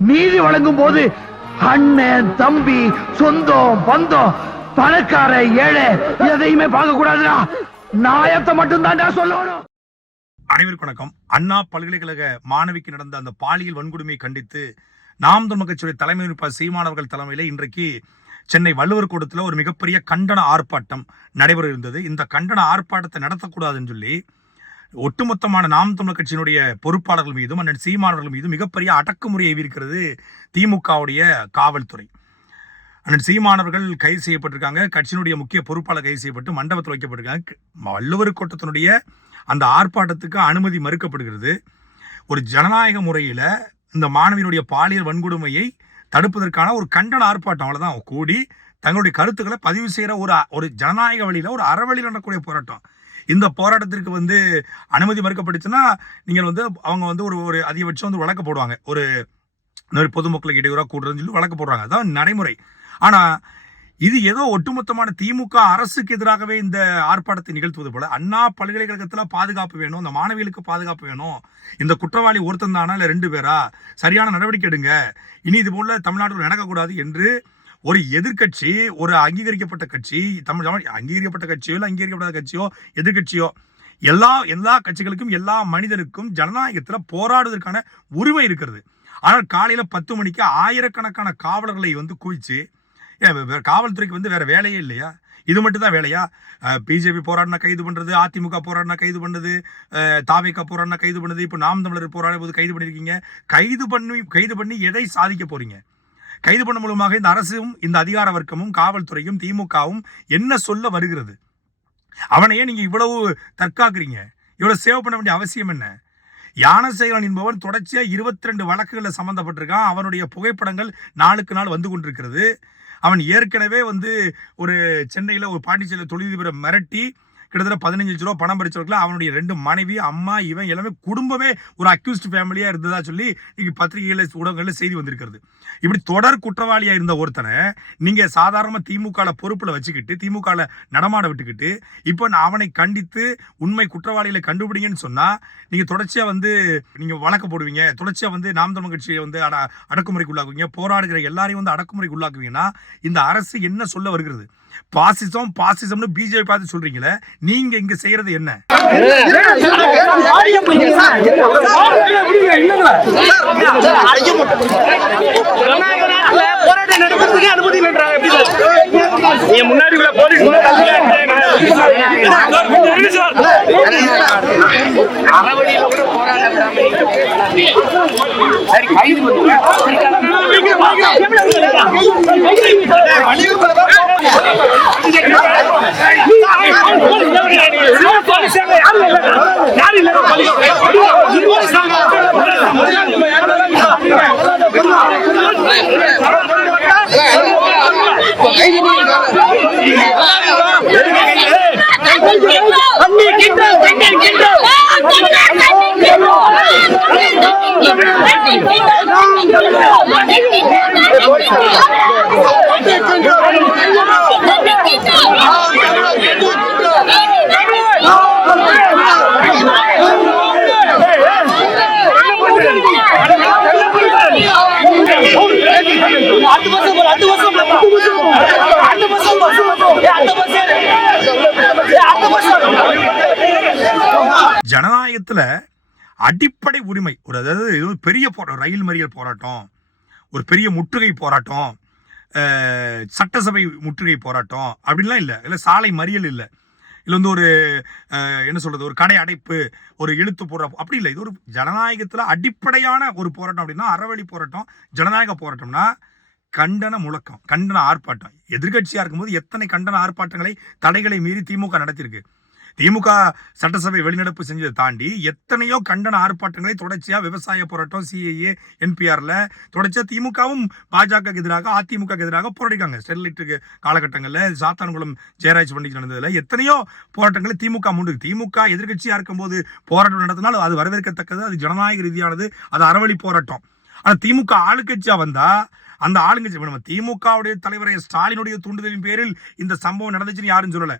நீதி வழங்கும் போது அண்ணன் தம்பி சொந்தம் பந்தம் பணக்கார ஏழை எதையுமே பார்க்க கூடாதுடா நாயத்தை மட்டும் சொல்லணும். அனைவருக்கும் வணக்கம். அண்ணா பல்கலைக்கழக மாணவிக்கு நடந்த அந்த பாலியல் வன்கொடுமையை கண்டித்து நாம் தமிழ் கட்சியுடைய தலைமை உறுப்பினர் சீமானவர்கள் தலைமையில் இன்றைக்கு சென்னை வள்ளுவர் கூடத்தில் ஒரு மிகப்பெரிய கண்டன ஆர்ப்பாட்டம் நடைபெற இருந்தது. இந்த கண்டன ஆர்ப்பாட்டத்தை நடத்தக்கூடாதுன்னு சொல்லி ஒட்டுமொத்தமான நாம் தமிழர் கட்சியினுடைய பொறுப்பாளர்கள் மீதும் அண்ணன் சீமானவர்கள் மீதும் மிகப்பெரிய அடக்குமுறையை இருக்கிறது திமுகவுடைய காவல்துறை. அண்ணன் சீமானவர்கள் கைது செய்யப்பட்டிருக்காங்க. கட்சியினுடைய முக்கிய பொறுப்பாளர் கைது செய்யப்பட்டு மண்டபத்தில் வைக்கப்பட்டிருக்காங்க. வள்ளுவர் கோட்டத்தினுடைய அந்த ஆர்ப்பாட்டத்துக்கு அனுமதி மறுக்கப்படுகிறது. ஒரு ஜனநாயக முறையில் இந்த மாணவியினுடைய பாலியல் வன்கொடுமையை தடுப்பதற்கான ஒரு கண்டன ஆர்ப்பாட்டம். அவ்வளோதான் கூடி தங்களுடைய கருத்துக்களை பதிவு செய்கிற ஒரு ஒரு ஜனநாயக வழியில் ஒரு அறவழியில் நடக்கூடிய போராட்டம். இந்த போராட்டத்திற்கு வந்து அனுமதி மறுக்கப்பட்டுச்சுன்னா நீங்கள் வந்து அவங்க வந்து ஒரு ஒரு அதிகபட்சம் வந்து வழக்கு போடுவாங்க. ஒரு இந்த மாதிரி பொதுமக்களுக்கு இடையூறாக கூடுறதுன்னு சொல்லி வழக்கு போடுறாங்க. அதான் நடைமுறை. ஆனால் இது ஏதோ ஒட்டுமொத்தமான திமுக அரசுக்கு எதிராகவே இந்த ஆர்ப்பாட்டத்தை நிகழ்த்துவது போல அண்ணா பல்கலைக்கழகத்தில் பாதுகாப்பு வேணும் இந்த மாணவிகளுக்கு பாதுகாப்பு வேணும் இந்த குற்றவாளி ஒருத்தன் தானா இல்லை ரெண்டு பேரா? சரியான நடவடிக்கை எடுங்க. இனி இது போல தமிழ்நாட்டில் நடக்கக்கூடாது என்று ஒரு எதிர்க்கட்சி ஒரு அங்கீகரிக்கப்பட்ட கட்சி தமிழ் தமிழ் அங்கீகரிக்கப்பட்ட கட்சியோ இல்லை அங்கீகரிக்கப்படாத கட்சியோ எதிர்க்கட்சியோ எல்லா எல்லா கட்சிகளுக்கும் எல்லா மனிதருக்கும் ஜனநாயகத்தில் போராடுவதற்கான உரிமை இருக்கிறது. ஆனால் காலையில் பத்து மணிக்கு ஆயிரக்கணக்கான காவலர்களை வந்து குவிச்சு காவல்துறைக்கு வந்து வேறு வேலையே இல்லையா? இது மட்டும் தான் வேலையா? பிஜேபி போராடினா கைது பண்ணுறது அதிமுக போராடினா கைது பண்ணுறது தாவேக்கா போராடினா கைது பண்ணுறது இப்போ நாம் தமிழர் போராடும் போது கைது பண்ணியிருக்கீங்க கைது பண்ணி கைது பண்ணி எதை சாதிக்க போகிறீங்க கைது பண்ண மூலமாக இந்த அரசும் இந்த அதிகார வர்க்கமும் காவல்துறையும் திமுகவும் என்ன சொல்ல வருகிறது? அவனையே நீங்க இவ்வளவு தற்காக்குறீங்க. இவ்வளவு சேவ் பண்ண வேண்டிய அவசியம் என்ன? யானசேகரன் என்பவன் தொடர்ச்சியாக இருபத்தி ரெண்டு வழக்குகளில் சம்மந்தப்பட்டிருக்கான் அவனுடைய புகைப்படங்கள் நாளுக்கு நாள் வந்து கொண்டிருக்கிறது. அவன் ஏற்கனவே வந்து ஒரு சென்னையில் ஒரு பாண்டிச்சேரியில் தொழிலதிபரை மிரட்டி கிட்டத்தட்ட பதினஞ்சு லட்ச ரூபா பணம் பறிச்சவர்கள் அவனுடைய ரெண்டு மனைவி அம்மா இவன் எல்லாமே குடும்பமே ஒரு அக்யூஸ்ட் ஃபேமிலியாக இருந்ததா சொல்லி இன்னைக்கு பத்திரிகைகளில் ஊடகங்களில் செய்தி வந்திருக்கிறது. இப்படி தொடர் குற்றவாளியாக இருந்த ஒருத்தனை நீங்கள் சாதாரணமாக திமுகவில் பொறுப்பில் வச்சுக்கிட்டு திமுகவில் நடமாட விட்டுக்கிட்டு இப்போ நான் அவனை கண்டித்து உண்மை குற்றவாளிகளை கண்டுபிடிங்கன்னு சொன்னால் நீங்கள் தொடர்ச்சியாக வந்து நீங்கள் வழக்கு போடுவீங்க தொடர்ச்சியாக வந்து நாம் தமிழ் கட்சியை வந்து அட அடக்குமுறைக்கு உள்ளாக்குவீங்க போராடுகிற எல்லாரையும் வந்து அடக்குமுறைக்கு உள்ளாக்குவீங்கன்னா இந்த அரசு என்ன சொல்ல வருகிறது? பாசிசம் பாசிசம்னு பிஜேபி பார்த்து சொல்றீங்களே நீங்க இங்க செய்யறது என்ன போராட்டம் நடத்துறதுக்கு அனுமதி இல்லைன்றாங்க. எப்படி சார்? நீங்க முன்னாடி உள்ள போலீஸ் அறவழியில கூட அடுத்த வருஷம் அடுத்த வருஷம் போற, அடுத்த வருஷம் போற, ஏய், அடுத்த வருஷம் ஏய், அடுத்த வருஷம் இடத்துல அடிப்படை உரிமை ஒரு அதாவது இது ஒரு பெரிய போராட்டம் ரயில் மறியல் போராட்டம் ஒரு பெரிய முற்றுகை போராட்டம் சட்டசபை முற்றுகை போராட்டம் அப்படின்லாம் இல்லை. இல்லை சாலை மறியல் இல்லை. இல்லை வந்து ஒரு என்ன சொல்கிறது ஒரு கடை அடைப்பு ஒரு இழுத்து போடுற அப்படி இல்லை. இது ஒரு ஜனநாயகத்தில் அடிப்படையான ஒரு போராட்டம் அப்படின்னா அறவழி போராட்டம் ஜனநாயக போராட்டம்னா கண்டன முழக்கம் கண்டன ஆர்ப்பாட்டம். எதிர்க்கட்சியாக இருக்கும்போது எத்தனை கண்டன ஆர்ப்பாட்டங்களை தடைகளை மீறி திமுக நடத்தியிருக்கு? திமுக சட்டசபை வெளிநடப்பு செஞ்சதை தாண்டி எத்தனையோ கண்டன ஆர்ப்பாட்டங்களை தொடர்ச்சியாக விவசாய போராட்டம் சிஏஏ என்பிஆரில் தொடர்ச்சியா திமுகவும் பாஜக எதிராக அதிமுக எதிராக போராடிக்காங்க ஸ்டெர்லைட்டுக்கு காலகட்டங்களில் சாத்தான்குளம் ஜெயராஜ் பண்டிகை நடந்ததில் எத்தனையோ போராட்டங்களை திமுக முண்டு திமுக எதிர்கட்சியாக இருக்கும்போது போராட்டம் நடத்தினால் அது வரவேற்கத்தக்கது அது ஜனநாயக ரீதியானது அது அறவழி போராட்டம். ஆனால் திமுக ஆளுக்கட்சியாக வந்தால் அந்த ஆளுங்கட்சி நம்ம திமுகவுடைய தலைவரை ஸ்டாலினுடைய தூண்டுதலின் பேரில் இந்த சம்பவம் நடந்துச்சுன்னு யாரும் சொல்லலை.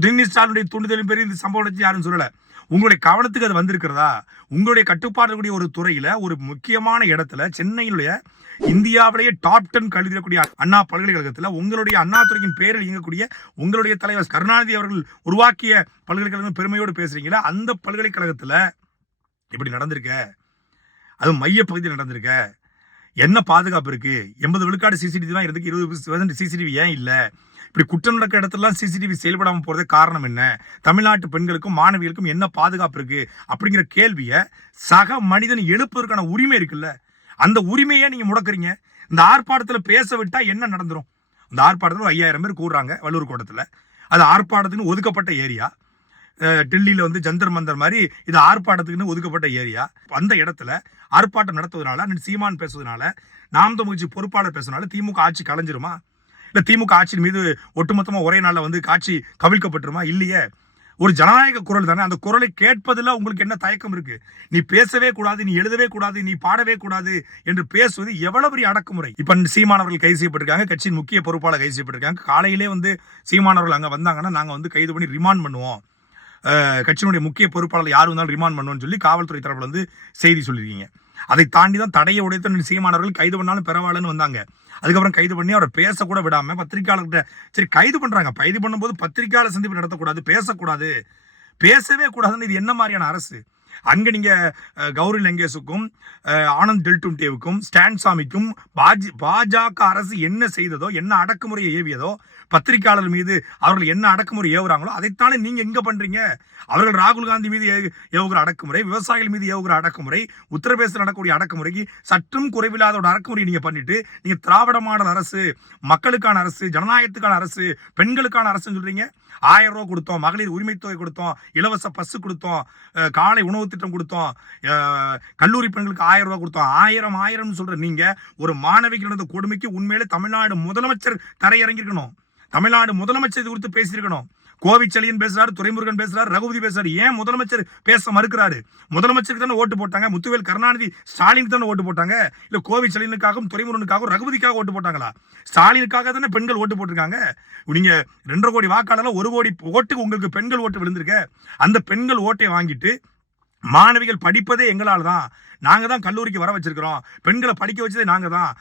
உதயநிதி ஸ்டாலினுடைய தூண்டுதலின் பேர் இந்த சம்பவம் நடந்துச்சு யாரும் சொல்லலை. உங்களுடைய கவனத்துக்கு அது வந்திருக்கிறதா? உங்களுடைய கட்டுப்பாடக்கூடிய ஒரு துறையில ஒரு முக்கியமான இடத்துல சென்னையிலுடைய இந்தியாவிலேயே டாப் டென் கல்விக்கூடிய அண்ணா பல்கலைக்கழகத்தில் உங்களுடைய அண்ணா துறையின் பேரில் இயங்கக்கூடிய உங்களுடைய தலைவர் கருணாநிதி அவர்கள் உருவாக்கிய பல்கலைக்கழகம் பெருமையோடு பேசுறீங்களா? அந்த பல்கலைக்கழகத்தில் இப்படி நடந்திருக்க? அது மையப்பகுதியில் நடந்திருக்க? என்ன பாதுகாப்பு இருக்கு? எண்பது விழுக்காடு சிசிடிவி தான் இருக்கு இருபது சிசிடிவி ஏன் இல்லை? இப்படி குற்றம் நடக்கிற இடத்துலலாம் சிசிடிவி செயல்படாமல் போறது காரணம் என்ன? தமிழ்நாட்டு பெண்களுக்கும் மாணவிகளுக்கும் என்ன பாதுகாப்பு இருக்கு? அப்படிங்கிற கேள்வியை சக மனிதன் எழுப்பதற்கான உரிமை இருக்குல்ல? அந்த உரிமையை நீங்கள் முடக்குறீங்க. இந்த ஆர்ப்பாட்டத்தில் பேச விட்டால் என்ன நடந்துடும் இந்த ஆர்ப்பாட்டத்தில் ஐயாயிரம் பேர் கூடுறாங்க வள்ளூர் கோட்டத்தில். அது ஆர்ப்பாட்டத்தின் ஒதுக்கப்பட்ட ஏரியா. டெல்லியில் வந்து ஜந்தர் மந்தர் மாதிரி இது ஆர்ப்பாட்டத்துக்குன்னு ஒதுக்கப்பட்ட ஏரியா. அந்த இடத்துல ஆர்ப்பாட்டம் நடத்துவதனால அண்ணன் சீமான் பேசுவதனால நாம் தமிழ்ச்சி பொறுப்பாளர் பேசுனால திமுக ஆட்சி கலைஞ்சிருமா? இல்லை திமுக ஆட்சியின் மீது ஒட்டுமொத்தமாக ஒரே நாளில் வந்து காட்சி கவிழ்க்கப்பட்டுருமா? இல்லையே. ஒரு ஜனநாயக குரல் தானே. அந்த குரலை கேட்பதில் உங்களுக்கு என்ன தயக்கம் இருக்கு? நீ பேசவே கூடாது நீ எழுதவே கூடாது நீ பாடவே கூடாது என்று பேசுவது எவ்வளவு பெரிய அடக்குமுறை. இப்ப சீமானவர்கள் கைது செய்யப்பட்டிருக்காங்க கட்சியின் முக்கிய பொறுப்பாளர் கைது செய்யப்பட்டிருக்காங்க. காலையிலே வந்து சீமானவர்கள் அங்க வந்தாங்கன்னா நாங்க வந்து கைது பண்ணி ரிமாண்ட் பண்ணுவோம். கட்சியினுடைய முக்கிய பொறுப்பாளர் யார் வந்தாலும் ரிமாண்ட் பண்ணுவோம்னு சொல்லி காவல்துறை தரப்புல வந்து செய்தி சொல்லியிருக்கீங்க. அதை தாண்டி தான் தடையை உடைத்த சீமானவர்கள் கைது பண்ணாலும் பரவாயில்லன்னு வந்தாங்க. அதுக்கப்புறம் கைது பண்ணி அவரை பேசக்கூட விடாமல் பத்திரிகையாளர்கிட்ட சரி கைது பண்ணுறாங்க கைது பண்ணும்போது பத்திரிகையாளர் சந்திப்பு நடத்தக்கூடாது பேசக்கூடாது. பேசவே கூடாதுன்னு இது என்ன மாதிரியான அரசு? அங்கே நீங்கள் கௌரி லங்கேஷுக்கும் ஆனந்த் டெல்டும்டேவுக்கும் ஸ்டான் சாமிக்கும் பாஜ பாஜக அரசு என்ன செய்ததோ என்ன அடக்குமுறையை ஏவியதோ பத்திரிகையாளர் மீது அவர்கள் என்ன அடக்குமுறை ஏவுறாங்களோ அதைத்தானே நீங்கள் எங்கே பண்ணுறீங்க அவர்கள் ராகுல் காந்தி மீது ஏவுகிற அடக்குமுறை விவசாயிகள் மீது ஏவுகிற அடக்குமுறை உத்தரப்பிரதேசத்தில் நடக்கக்கூடிய அடக்குமுறைக்கு சற்றும் குறைவில்லாத ஒரு அடக்குமுறை நீங்கள் பண்ணிட்டு நீங்கள் திராவிட மாடல் அரசு மக்களுக்கான அரசு ஜனநாயகத்துக்கான அரசு பெண்களுக்கான அரசுன்னு சொல்கிறீங்க ஆயிரம் ரூபா கொடுத்தோம் மகளிர் உரிமை தொகை கொடுத்தோம் இலவச பஸ் கொடுத்தோம் காலை உணவு திட்டம் கொடுத்தோம் கல்லூரி பெண்களுக்கு ஆயிரம் ரூபா கொடுத்தோம். ஆயிரம் ஆயிரம்னு சொல்ற நீங்க ஒரு மாணவிக்கு நடந்த கொடுமைக்கு உண்மையிலே தமிழ்நாடு முதலமைச்சர் தரையிறங்கிருக்கணும் தமிழ்நாடு முதலமைச்சர் இது குறித்து பேசியிருக்கணும். கோவிச்செழியன் பேசுறாரு துறைமுருகன் பேசுறாரு ரகுபதி பேசுறாரு. ஏன் முதலமைச்சர் பேச மறுக்கிறாரு? முதலமைச்சருக்கு தானே ஓட்டு போட்டாங்க? முத்துவேல் கருணாநிதி ஸ்டாலினுக்கு தானே ஓட்டு போட்டாங்க? இல்ல கோவிச்செழியனுக்காகவும் துறைமுருகனுக்காகவும் ரகுபதிக்காக ஓட்டு போட்டாங்களா? ஸ்டாலினுக்காக தானே பெண்கள் ஓட்டு போட்டிருக்காங்க? நீங்க ரெண்டரை கோடி வாக்காளர்ல ஒரு கோடி ஓட்டுக்கு உங்களுக்கு பெண்கள் ஓட்டு விழுந்திருக்க? அந்த பெண்கள் ஓட்டை வாங்கிட்டு மாணவிகள் படிப்பதே எங்களால் தான் நாங்கள் தான் கல்லூரிக்கு வர வச்சிருக்கிறோம். பெண்களை படிக்க வச்சதே நாங்கள் தான்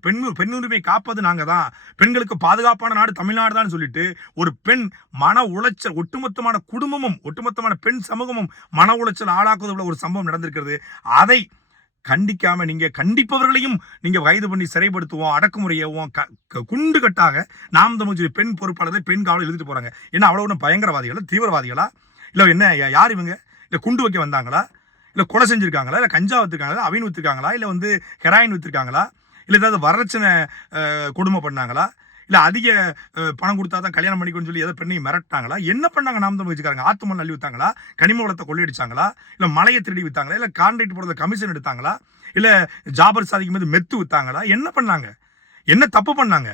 பெண் பெண் காப்பது நாங்கள் தான் பெண்களுக்கு பாதுகாப்பான நாடு தமிழ்நாடு தான் சொல்லிட்டு ஒரு பெண் மன உளைச்சல் ஒட்டுமொத்தமான குடும்பமும் ஒட்டுமொத்தமான பெண் சமூகமும் மன உளைச்சல் ஆளாக்குவதில் ஒரு சம்பவம் நடந்திருக்கிறது. அதை கண்டிக்காம நீங்க கண்டிப்பவர்களையும் நீங்க வயது பண்ணி சிறைப்படுத்துவோம் அடக்குமுறையவும் க- க- குண்டு கட்டாக நாம் தமிழ் பெண் பொறுப்பாளர்களை பெண் காவலில் எழுதிட்டு போறாங்க. ஏன்னா அவ்வளவு பயங்கரவாதிகளா? தீவிரவாதிகளா? இல்லை என்ன யார் இவங்க? இல்லை குண்டு வைக்க வந்தாங்களா? இல்லை கொலை செஞ்சுருக்காங்களா? இல்லை கஞ்சா விற்றுருக்காங்களா அவின் வித்துருக்காங்களா? இல்லை வந்து ஹெராயின் விற்றுருக்காங்களா இல்லை ஏதாவது வரட்சணை கொடுமை பண்ணாங்களா? இல்லை அதிக பணம் கொடுத்தா தான் கல்யாணம் பண்ணிக்கணும்னு சொல்லி ஏதோ பெண்ணையும் மிரட்டாங்களா என்ன பண்ணாங்க நாம் தமிழ் வச்சுக்காரங்க? ஆத்துமண் அள்ளி வித்தாங்களா? கனிம வளத்தை கொள்ளையடிச்சாங்களா? இல்லை மலையை திருடி வித்தாங்களா? இல்லை கான்ட்ராக்ட் போடுறத கமிஷன் எடுத்தாங்களா? இல்லை ஜாபர் சாதிக்கும் போது மெத்து வித்தாங்களா? என்ன பண்ணாங்க? என்ன தப்பு பண்ணாங்க?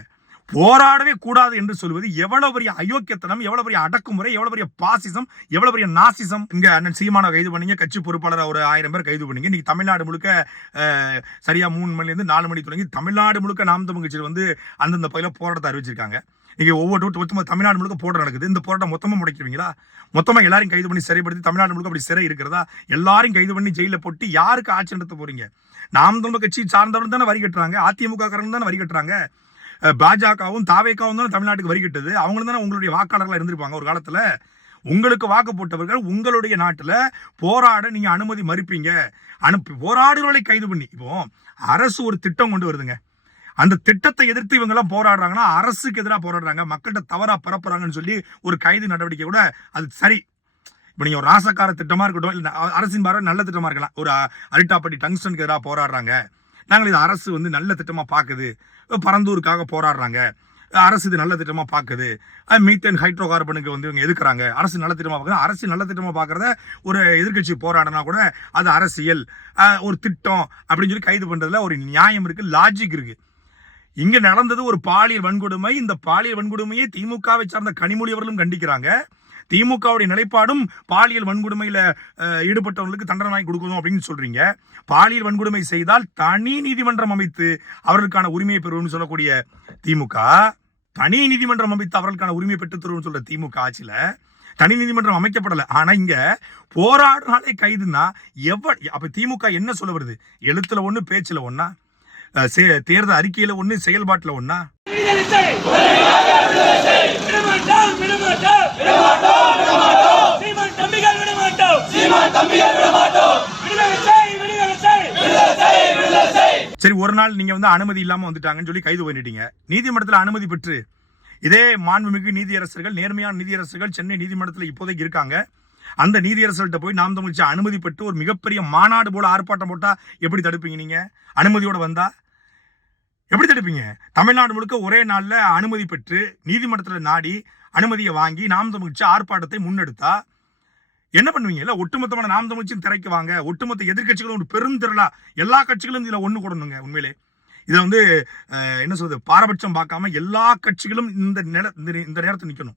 போராடவே கூடாது என்று சொல்வது எவ்வளவு பெரிய அயோக்கியத்தனம் எவ்வளவு பெரிய அடக்குமுறை எவ்வளவு பெரிய பாசிசம் எவ்வளவு பெரிய நாசிசம்? இங்க அண்ணன் சீமான கைது பண்ணீங்க கட்சி பொறுப்பாளர் ஒரு ஆயிரம் பேர் கைது பண்ணீங்க. இன்னைக்கு தமிழ்நாடு முழுக்க சரியா மூணு மணிலேருந்து நாலு மணி தொடங்கி தமிழ்நாடு முழுக்க நாம் தமிழ் கட்சியில் வந்து அந்தந்த பகுதியில் போராட்டத்தை அறிவிச்சிருக்காங்க. நீங்க ஒவ்வொரு வீட்டு தமிழ்நாடு முழுக்க போராட்டம் நடக்குது. இந்த போராட்டம் மொத்தமா முடைக்கிறீங்களா மொத்தமா எல்லாரும் கைது பண்ணி சிறைப்படுத்தி தமிழ்நாடு முழுக்க அப்படி சிறை இருக்கிறதா? எல்லாரையும் கைது பண்ணி ஜெயில போட்டு யாருக்கு ஆட்சி நடத்த போறீங்க? நாம் தமிழ் கட்சி சார்ந்தவர்கள் தானே வரி கட்டுறாங்க அதிமுக காரங்க தானே வரி கட்டுறாங்க? பாஜகவும் தாவேக்காவும் தானே தமிழ்நாட்டுக்கு வருகிட்டது அவங்களும் தானே உங்களுடைய வாக்காளர்களாக இருந்திருப்பாங்க ஒரு காலத்தில். உங்களுக்கு வாக்கு போட்டவர்கள் உங்களுடைய நாட்டில் போராட நீங்கள் அனுமதி மறுப்பீங்க. அனுப்பி போராடுகளை கைது பண்ணி. இப்போ அரசு ஒரு திட்டம் கொண்டு வருதுங்க. அந்த திட்டத்தை எதிர்த்து இவங்கெல்லாம் போராடுறாங்கன்னா அரசுக்கு எதிராக போராடுறாங்க. மக்கள்கிட்ட தவறாக பரப்புறாங்கன்னு சொல்லி ஒரு கைது நடவடிக்கை கூட அது சரி. இப்போ நீங்கள் ஒரு ராசக்கார திட்டமாக இருக்கட்டும் இல்லை அரசின் பார்வை நல்ல திட்டமாக இருக்கலாம். ஒரு அரிட்டாப்பட்டி டங்ஸ்டனுக்கு எதிராக போராடுறாங்க. நாங்கள் இது அரசு வந்து நல்ல திட்டமாக பார்க்குது பரந்தூருக்காக போராடுறாங்க. அரசு இது நல்ல திட்டமாக பார்க்குது மீத்தேன் ஹைட்ரோ கார்பனுக்கு வந்து இவங்க எதுக்குறாங்க? அரசு நல்ல திட்டமாக பார்க்குறது அரசு நல்ல திட்டமாக பார்க்கறத ஒரு எதிர்க்கட்சி போராடினா கூட அது அரசியல். ஒரு திட்டம் அப்படின்னு சொல்லி கைது பண்ணுறதுல ஒரு நியாயம் இருக்குது லாஜிக் இருக்குது இங்கே நடந்தது ஒரு பாலியல் வன்கொடுமை. இந்த பாலியல் வன்கொடுமையை திமுகவை சார்ந்த கனிமொழி அவர்களும் கண்டிக்கிறாங்க. திமுகவுடைய நிலைப்பாடும் பாலியல் வன்கொடுமையில் ஈடுபட்டவர்களுக்கு தண்டனை வாங்கி கொடுக்கணும் அப்படின்னு சொல்றீங்க. பாலியல் வன்கொடுமை செய்தால் தனி நீதிமன்றம் அமைத்து அவர்களுக்கான உரிமையை பெறுவோம்னு சொல்லக்கூடிய திமுக தனி நீதிமன்றம் அமைத்து அவர்களுக்கான உரிமையை பெற்றுத் தருவோம்னு சொல்ற திமுக ஆட்சியில் தனி நீதிமன்றம் அமைக்கப்படலை. ஆனால் இங்கே போராடுனாலே கைதுன்னா எவ்வ அப்போ திமுக என்ன சொல்ல வருது? எழுத்துல ஒன்று பேச்சில் ஒன்றா சே- தேர்தல் அறிக்கையில் ஒன்று செயல்பாட்டில் ஒன்றா சரி ஒரு நாள் நீங்க வந்து அனுமதி இல்லாம வந்துட்டாங்கன்னு சொல்லி கைது பண்ணிட்டீங்க. நீதிமன்றத்துல அனுமதி பெற்று இதே மாண்புமிகு நீதியரசர்கள் நேர்மையான நீதியரசர்கள் சென்னை நீதிமன்றத்தில் இப்போதைக்கு இருக்காங்க. அந்த நீதியரசர்கள்ட்ட போய் நாம் தமிழ்ச்சி அனுமதி பெற்று ஒரு மிகப்பெரிய மாநாடு போல ஆர்ப்பாட்டம் போட்டா எப்படி தடுப்பீங்க நீங்க? அனுமதியோட வந்தா? எப்படி தடுப்பீங்க? தமிழ்நாடு முழுக்க ஒரே நாளில் அனுமதி பெற்று நீதிமன்றத்தில் நாடி அனுமதியை வாங்கி நாம் தமிழ்ச்சி ஆர்ப்பாட்டத்தை முன்னெடுத்தா என்ன பண்ணுவீங்க? இல்லை ஒட்டுமொத்தமான நாம் தமிழ்ச்சியும் திரைக்கு வாங்க ஒட்டுமொத்த எதிர்க்கட்சிகளும் ஒரு பெரும் திரளா எல்லா கட்சிகளும் இதில் ஒன்று கூடணுங்க உண்மையிலே. இதை வந்து என்ன சொல்றது? பாரபட்சம் பார்க்காம எல்லா கட்சிகளும் இந்த நில இந்த- நேரத்தை நேரத்தில்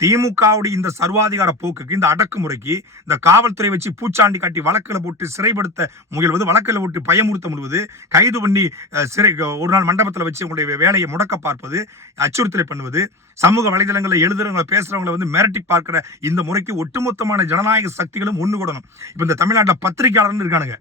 திமுகவுடைய இந்த சர்வாதிகார போக்குக்கு இந்த அடக்குமுறைக்கு இந்த காவல்துறை வச்சு பூச்சாண்டி காட்டி வழக்கில் போட்டு சிறைப்படுத்த முயல்வது வழக்கில் போட்டு பயமுறுத்த முழுவது கைது பண்ணி சிறை ஒரு நாள் மண்டபத்தில் வச்சு உங்களுடைய வேலையை முடக்க பார்ப்பது அச்சுறுத்தலை பண்ணுவது சமூக வலைதளங்களில் எழுதுறவங்களை பேசுறவங்களை வந்து மிரட்டி பார்க்கிற இந்த முறைக்கு ஒட்டுமொத்தமான ஜனநாயக சக்திகளும் ஒன்று கூடணும் இப்போ இந்த தமிழ்நாட்டில் பத்திரிகையாளர்னு இருக்கானுங்க.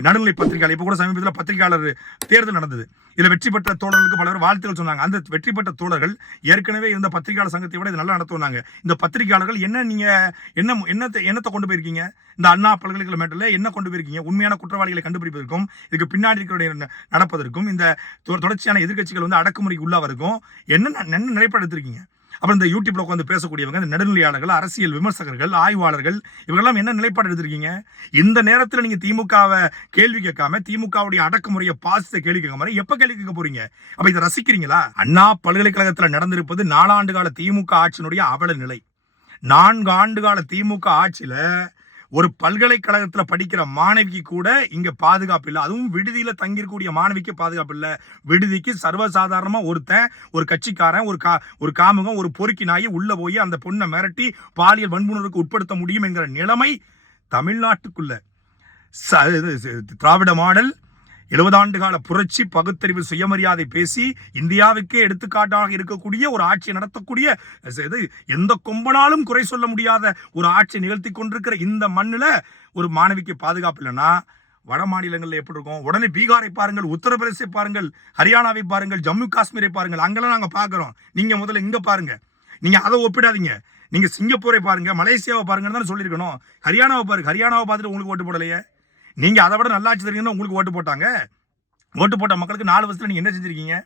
நடுநிலை பத்திரிகையாளர். இப்போ கூட சமீபத்தில் பத்திரிகையாளர் தேர்தல் நடந்தது. இதில் வெற்றி பெற்ற தோழர்களுக்கு பலர் வாழ்த்துகள் சொன்னாங்க. அந்த வெற்றி பெற்ற தோழர்கள் ஏற்கனவே இருந்த பத்திரிகையாளர் சங்கத்தை விட இது நல்லா நடத்துவாங்க இந்த பத்திரிகையாளர்கள் என்ன நீங்கள் என்ன என்னத்தை என்னத்தை கொண்டு போயிருக்கீங்க? இந்த அண்ணா பல்கலைக்கழக மேட்டரில் என்ன கொண்டு போயிருக்கீங்க? உண்மையான குற்றவாளிகளை கண்டுபிடிப்பதற்கும் இதுக்கு பின்னாடி இருக்கிற நடப்பதற்கும் இந்த தொ- தொடர்ச்சியான எதிர்க்கட்சிகள் வந்து அடக்குமுறைக்கு உள்ளாவதற்கும் என்ன என்ன நிலைப்பாடு எடுத்திருக்கீங்க? அப்புறம் இந்த யூடியூப்ல உட்காந்து பேசக்கூடியவங்க இந்த நடுநிலையாளர்கள் அரசியல் விமர்சகர்கள் ஆய்வாளர்கள் இவங்கெல்லாம் என்ன நிலைப்பாடு எடுத்திருக்கீங்க? இந்த நேரத்தில் நீங்க திமுகவை கேள்வி கேட்காம திமுகவுடைய அடக்குமுறையை பாசத்தை கேள்வி கேட்காம எப்ப கேள்வி கேட்க போறீங்க? அப்ப இதை ரசிக்கிறீங்களா? அண்ணா பல்கலைக்கழகத்தில் நடந்திருப்பது நாலாண்டு கால திமுக ஆட்சியினுடைய அவல நிலை. நான்கு ஆண்டு கால திமுக ஆட்சியில ஒரு பல்கலைக்கழகத்துல படிக்கிற மாணவிக்கு கூட இங்க பாதுகாப்பு இல்லை. அதுவும் விடுதியில தங்கியிருக்கக்கூடிய மாணவிக்கு பாதுகாப்பு இல்லை. விடுதிக்கு சர்வசாதாரணமா ஒருத்தன் ஒரு கட்சிக்காரன் ஒரு கா ஒரு காமுகம் ஒரு பொறுக்கி நாய் உள்ள போய் அந்த பொண்ணை மிரட்டி பாலியல் வன்புணர்வுக்கு உட்படுத்த முடியும் என்கிற நிலைமை தமிழ்நாட்டுக்குள்ள. இது- திராவிட மாடல் எழுபதாண்டு கால புரட்சி பகுத்தறிவு சுயமரியாதை பேசி இந்தியாவுக்கே எடுத்துக்காட்டாக இருக்கக்கூடிய ஒரு ஆட்சியை நடத்தக்கூடிய இது எந்த கொம்பனாலும் குறை சொல்ல முடியாத ஒரு ஆட்சி நிகழ்த்தி கொண்டிருக்கிற இந்த மண்ணில் ஒரு மாணவிக்கு பாதுகாப்பு இல்லைன்னா வட மாநிலங்களில் எப்படி இருக்கும்? உடனே பீகாரை பாருங்கள் உத்தரப்பிரதேசை பாருங்கள் ஹரியானாவை பாருங்கள் ஜம்மு காஷ்மீரை பாருங்கள் அங்கெல்லாம் நாங்கள் பார்க்குறோம் நீங்கள் முதல்ல இங்கே பாருங்கள் நீங்கள் அதை ஒப்பிடாதீங்க. நீங்கள் சிங்கப்பூரை பாருங்கள் மலேசியாவை பாருங்கன்னு தானே சொல்லியிருக்கணும். ஹரியானாவை பாருங்கள் ஹரியானாவை பார்த்துட்டு உங்களுக்கு ஓட்டு போடலையே? நீங்க அதை விட நல்லாட்சி தரீங்கன்னா உங்களுக்கு ஓட்டு போட்டாங்க. ஓட்டு போட்ட மக்களுக்கு நாலு வருஷத்துல நீங்க என்ன செஞ்சிருக்கீங்க?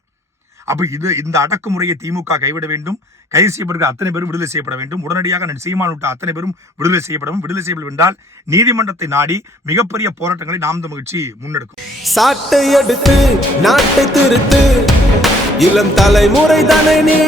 அப்போ இது இந்த அடக்குமுறையை திமுக கைவிட வேண்டும். கைது செய்யப்படுகிற அத்தனை பேரும் விடுதலை செய்யப்பட வேண்டும். உடனடியாக நான் சீமான் விட்ட அத்தனை பேரும் விடுதலை செய்யப்படும் விடுதலை செய்யப்படும் என்றால் நீதிமன்றத்தை நாடி மிகப்பெரிய போராட்டங்களை நாம் மகிழ்ச்சி முன்னெடுக்கும். சாட்டை எடுத்து நாட்டை திருத்து. இளம் தலைமுறை தானே நீ